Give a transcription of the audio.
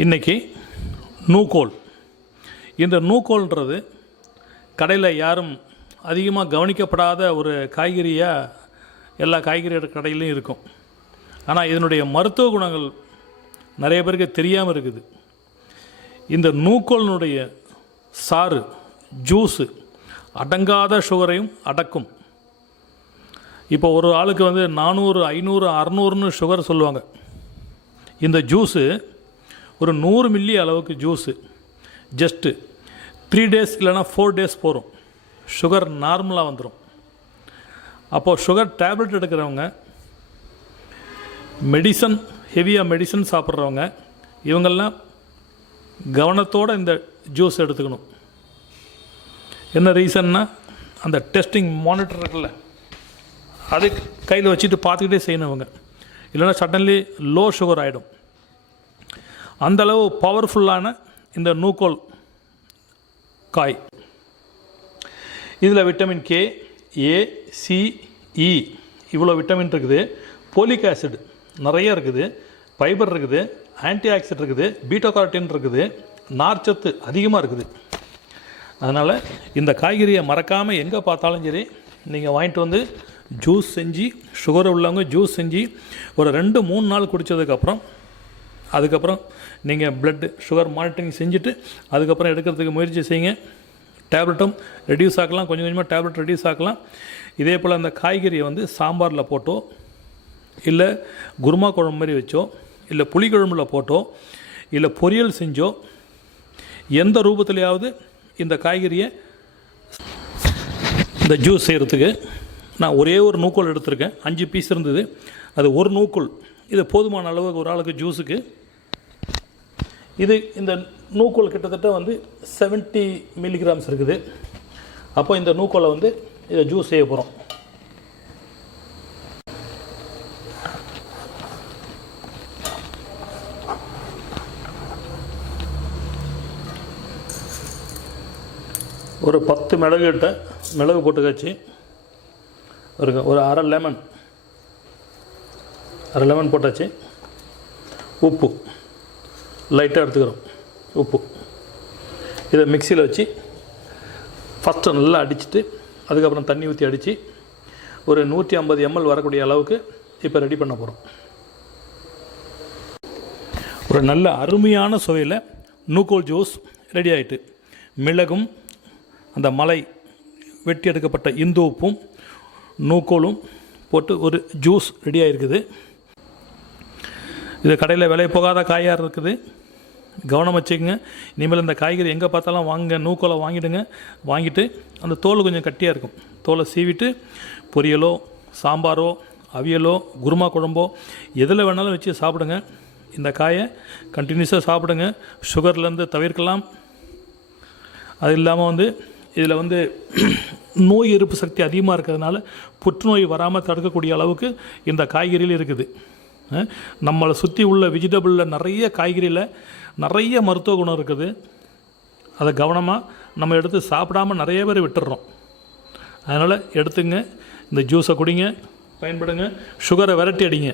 இன்றைக்கி நூக்கோல். இந்த நூக்கோல்ன்றது கடையில் யாரும் அதிகமாக கவனிக்கப்படாத ஒரு காய்கறியாக எல்லா காய்கறி கடையிலையும் இருக்கும். ஆனால் இதனுடைய மருத்துவ குணங்கள் நிறைய பேருக்கு தெரியாமல் இருக்குது. இந்த நூக்கோலினுடைய சாறு ஜூஸு அடங்காத சுகரையும் அடக்கும். இப்போ ஒரு ஆளுக்கு 400, 500, 600ன்னு சுகர் சொல்லுவாங்க. இந்த ஜூஸு ஒரு 100 மில்லி அளவுக்கு ஜூஸு ஜஸ்ட்டு 3 டேஸ் இல்லைனா 4 டேஸ் போகிறோம், சுகர் நார்மலாக வந்துடும். அப்போது சுகர் டேப்லெட் எடுக்கிறவங்க, மெடிசன் ஹெவியாக மெடிசன் சாப்பிட்றவங்க, இவங்கெல்லாம் கவனத்தோடு இந்த ஜூஸ் எடுத்துக்கணும். என்ன ரீசன்னா, அந்த டெஸ்டிங் மானிட்டர் இருக்குல்ல, அது கையில் வச்சுட்டு பார்த்துக்கிட்டே செய்யணுவங்க. இல்லைன்னா சடன்லி லோ சுகர் ஆகிடும். அந்தளவு பவர்ஃபுல்லான இந்த நூக்கோல் காய். இதில் விட்டமின் கே, ஏ, சி, இ இவ்வளோ விட்டமின் இருக்குது. போலிக் ஆசிட் நிறைய இருக்குது, ஃபைபர் இருக்குது, ஆன்டி ஆக்சிடென்ட் இருக்குது, பீட்டா காரோட்டின் இருக்குது, நார்ச்சத்து அதிகமாக இருக்குது. அதனால் இந்த காய்கறியை மறக்காமல் எங்கே பார்த்தாலும் சரி நீங்கள் வாங்கிட்டு ஜூஸ் செஞ்சு, சுகர் உள்ளவங்க ஜூஸ் செஞ்சு ஒரு 2-3 நாள் அதுக்கப்புறம் நீங்கள் ப்ளட்டு சுகர் மானிட்டரிங் செஞ்சுட்டு அதுக்கப்புறம் எடுக்கிறதுக்கு முயற்சி செய்யுங்க. டேப்லெட்டும் ரெடியூஸ் ஆக்கலாம், கொஞ்சம் கொஞ்சமாக டேப்லெட் ரெடியூஸ் ஆக்கலாம். இதே போல் அந்த காய்கறியை சாம்பாரில் போட்டோ, இல்லை குருமா குழம்பு மாதிரி வச்சோ, இல்லை புளிக்குழம்புல போட்டோ, இல்லை பொரியல் செஞ்சோ, எந்த ரூபத்துலையாவது இந்த காய்கறியை இந்த ஜூஸ் செய்கிறதுக்கு நான் ஒரே ஒரு நூக்கோல் எடுத்திருக்கேன். 5 பீஸ் இருந்தது, அது ஒரு நூக்கோல். இது போதுமான அளவுக்கு ஒரு ஆளுக்கு ஜூஸுக்கு. இந்த நூக்கோல் கிட்டத்தட்ட 70 மில்லிகிராம்ஸ் இருக்குது. அப்போ இந்த நூக்கோலை இதை ஜூஸ் செய்ய போகிறோம். ஒரு 10 மிளகு போட்டு வச்சு ஒரு அரை லெமன் போட்டாச்சு. உப்பு லைட்டாக எடுத்துக்கிறோம். உப்பு இதை மிக்சியில் வச்சு ஃபஸ்ட்டு நல்லா அடிச்சுட்டு அதுக்கப்புறம் தண்ணி ஊற்றி அடித்து ஒரு 150 ml வரக்கூடிய அளவுக்கு இப்போ ரெடி பண்ண போகிறோம். ஒரு நல்ல அருமையான சுவையில் நூக்கோல் ஜூஸ் ரெடி ஆகிட்டு, மிளகும் அந்த மலை வெட்டி எடுக்கப்பட்ட இந்து உப்பும் நூக்கோலும் போட்டு ஒரு ஜூஸ் ரெடி ஆகிருக்குது. இது கடையில் விலை போகாத காயாக இருக்குது, கவனம் வச்சுக்கோங்க. இனிமேல் இந்த காய்கறி எங்கே பார்த்தாலும் வாங்க, நூக்கோலை வாங்கிடுங்க. வாங்கிட்டு அந்த தோல் கொஞ்சம் கட்டியாக இருக்கும், தோலை சீவிட்டு பொரியலோ, சாம்பாரோ, அவியலோ, குருமா குழம்போ எதில் வேணாலும் வச்சு சாப்பிடுங்க. இந்த காயை கண்டினியூஸாக சாப்பிடுங்க. சுகர்லேருந்து தவிர்க்கலாம். அது இல்லாமல் இதில் நோய் எதிர்ப்பு சக்தி அதிகமாக இருக்கிறதுனால புற்றுநோய் வராமல் தடுக்கக்கூடிய அளவுக்கு இந்த காய்கறியில் இருக்குது. நம்மளை சுற்றி உள்ள வெஜிடபிளில் நிறைய காய்கறியில் நிறைய மருத்துவ குணம் இருக்குது. அதை கவனமாக நம்ம எடுத்து சாப்பிடாமல் நிறைய பேர் விட்டுடுறோம். அதனால் எடுத்துங்க, இந்த ஜூஸை குடிங்க, பயன்படுங்க. சுகரை விரட்டி அடிங்க.